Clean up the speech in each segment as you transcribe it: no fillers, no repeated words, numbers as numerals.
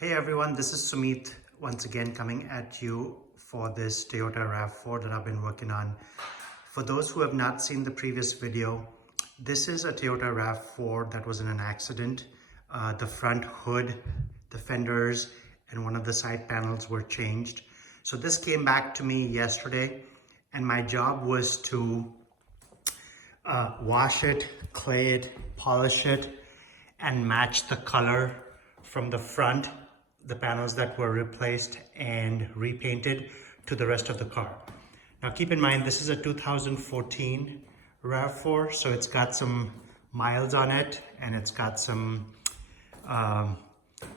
Hey everyone, this is Sumit once again coming at you for this Toyota RAV4 that I've been working on. For those who have not seen the previous video, this is a Toyota RAV4 that was in an accident. The front hood, the fenders, and one of the side panels were changed. So this came back to me yesterday and my job was to wash it, clay it, polish it, and match the color from the front, the panels that were replaced and repainted, to the rest of the car. Now keep in mind, this is a 2014 RAV4, so it's got some miles on it and it's got some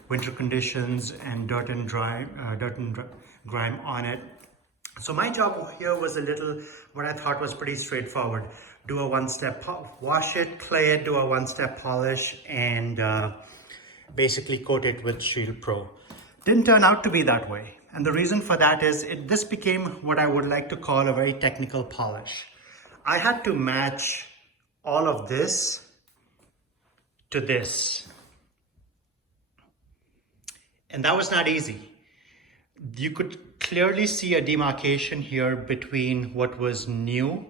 winter conditions and dirt and grime on it. So my job here was a little, what I thought was pretty straightforward. Do a one-step wash it, clay it, do a one-step polish, and basically coat it with Shield Pro. Didn't turn out to be that way. And the reason for that is this became what I would like to call a very technical polish. I had to match all of this to this. And that was not easy. You could clearly see a demarcation here between what was new,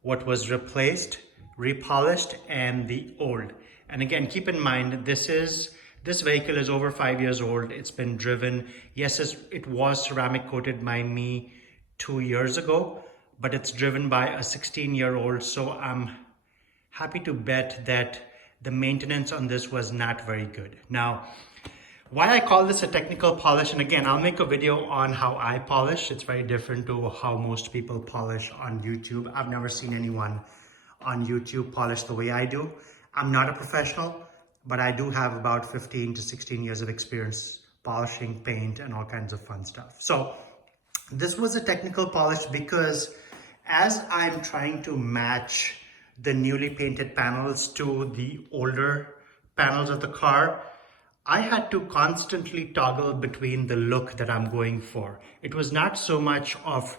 what was replaced, repolished, and the old. And again, keep in mind, this vehicle is over 5 years old. It's been driven. Yes, it was ceramic coated by me 2 years ago, but it's driven by a 16-year-old. So I'm happy to bet that the maintenance on this was not very good. Now, why I call this a technical polish, and again, I'll make a video on how I polish. It's very different to how most people polish on YouTube. I've never seen anyone on YouTube polish the way I do. I'm not a professional, but I do have about 15 to 16 years of experience polishing paint and all kinds of fun stuff. So this was a technical polish because as I'm trying to match the newly painted panels to the older panels of the car, I had to constantly toggle between the look that I'm going for. It was not so much of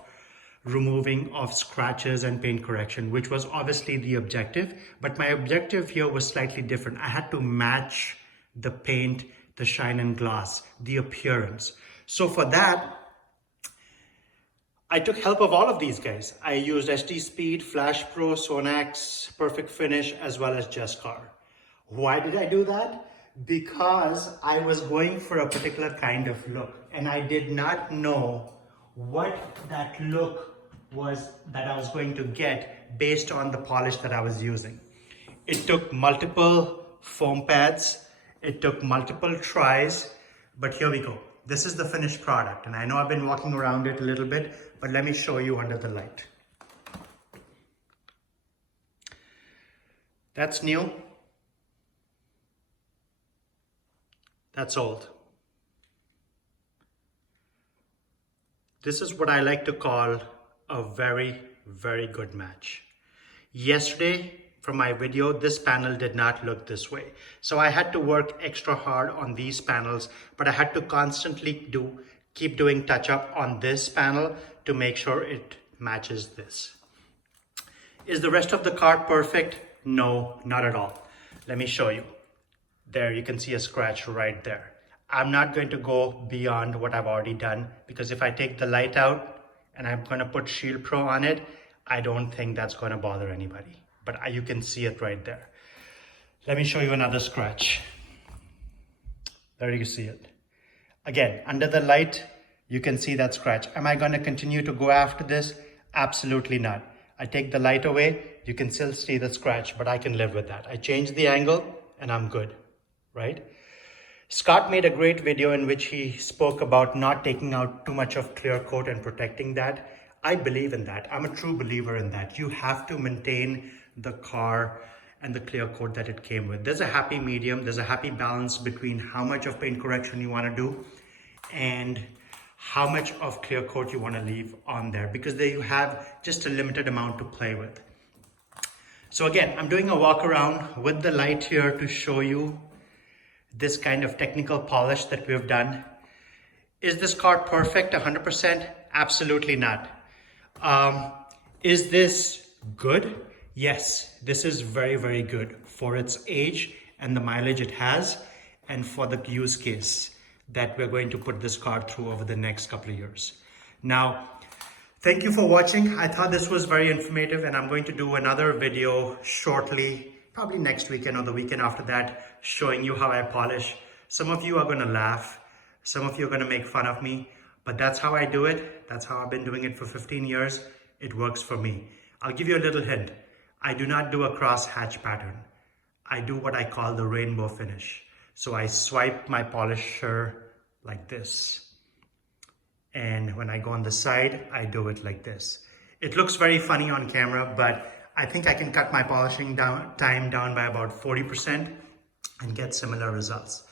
removing of scratches and paint correction, which was obviously the objective, but my objective here was slightly different. I had to match the paint, the shine and gloss, the appearance. So for that, I took help of all of these guys. I used SD Speed, Flash Pro, Sonax, Perfect Finish, as well as Jescar. Why did I do that? Because I was going for a particular kind of look and I did not know what that look was that I was going to get based on the polish that I was using. It took multiple foam pads, it took multiple tries, but here we go. This is the finished product, and I know I've been walking around it a little bit, but let me show you under the light. That's new. That's old. This is what I like to call a very, very good match. Yesterday, from my video, this panel did not look this way. So I had to work extra hard on these panels, but I had to constantly keep doing touch up on this panel to make sure it matches this. Is the rest of the car perfect? No, not at all. Let me show you. There, you can see a scratch right there. I'm not going to go beyond what I've already done, because if I take the light out and I'm going to put Shield Pro on it, I don't think that's going to bother anybody. But you can see it right there. Let me show you another scratch. There you see it. Again, under the light, you can see that scratch. Am I going to continue to go after this? Absolutely not. I take the light away, you can still see the scratch, but I can live with that. I change the angle and I'm good, right? Scott made a great video in which he spoke about not taking out too much of clear coat and protecting that. I believe in that. I'm a true believer in that. You have to maintain the car and the clear coat that it came with. There's a happy medium. There's a happy balance between how much of paint correction you want to do and how much of clear coat you want to leave on there, because there you have just a limited amount to play with. So again, I'm doing a walk around with the light here to show you this kind of technical polish that we've done. Is this car perfect 100%? Absolutely not. Is this good? Yes, this is very, very good for its age and the mileage it has and for the use case. that we're going to put this car through over the next couple of years. Now, thank you for watching. I thought this was very informative, and I'm going to do another video shortly, probably next weekend or the weekend after that, showing you how I polish. Some of you are going to laugh. Some of you are going to make fun of me, but that's how I do it. That's how I've been doing it for 15 years. It works for me. I'll give you a little hint. I do not do a cross hatch pattern. I do what I call the rainbow finish. So I swipe my polisher like this. And when I go on the side, I do it like this. It looks very funny on camera, but I think I can cut my polishing time down by about 40% and get similar results.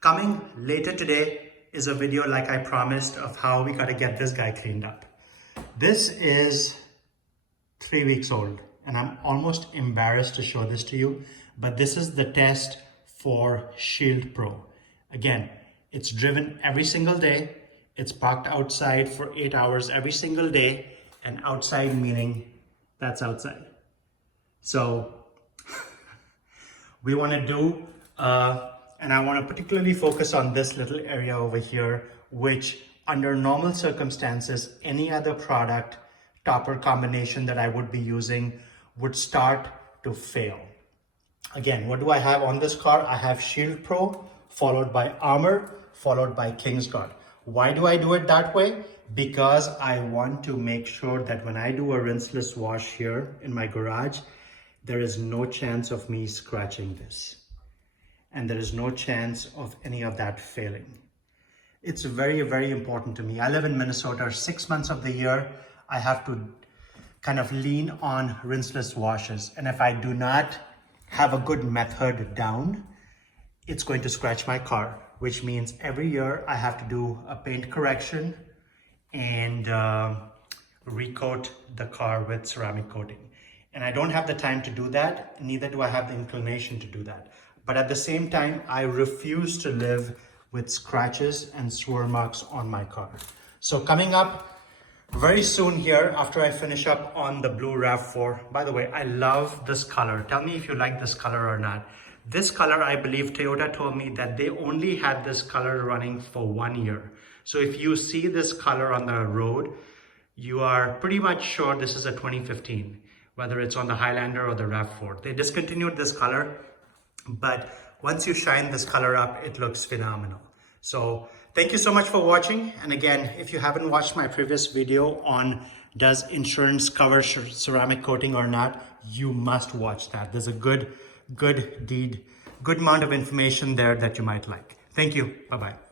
Coming later today is a video, like I promised, of how we gotta get this guy cleaned up. This is 3 weeks old, and I'm almost embarrassed to show this to you, but this is the test for Shield Pro. Again, it's driven every single day. It's parked outside for 8 hours every single day, and outside meaning that's outside. So we want to do, and I want to particularly focus on this little area over here, which under normal circumstances, any other product, topper combination that I would be using would start to fail. Again, what do I have on this car? I have Shield Pro, followed by Armor, followed by Kingsguard. Why do I do it that way? Because I want to make sure that when I do a rinseless wash here in my garage, there is no chance of me scratching this. And there is no chance of any of that failing. It's very, very important to me. I live in Minnesota. 6 months of the year, I have to kind of lean on rinseless washes. And if I do not have a good method down, it's going to scratch my car, which means every year I have to do a paint correction and recoat the car with ceramic coating. And I don't have the time to do that, neither do I have the inclination to do that. But at the same time, I refuse to live with scratches and swirl marks on my car. So coming up very soon here, after I finish up on the blue RAV4, by the way, I love this color. Tell me if you like this color or not. This color, I believe Toyota told me that they only had this color running for 1 year. So if you see this color on the road, you are pretty much sure this is a 2015, whether it's on the Highlander or the RAV4. They discontinued this color, but once you shine this color up, it looks phenomenal. So thank you so much for watching. And again, if you haven't watched my previous video on does insurance cover ceramic coating or not, you must watch that. There's a good amount of information there that you might like. Thank you. Bye-bye.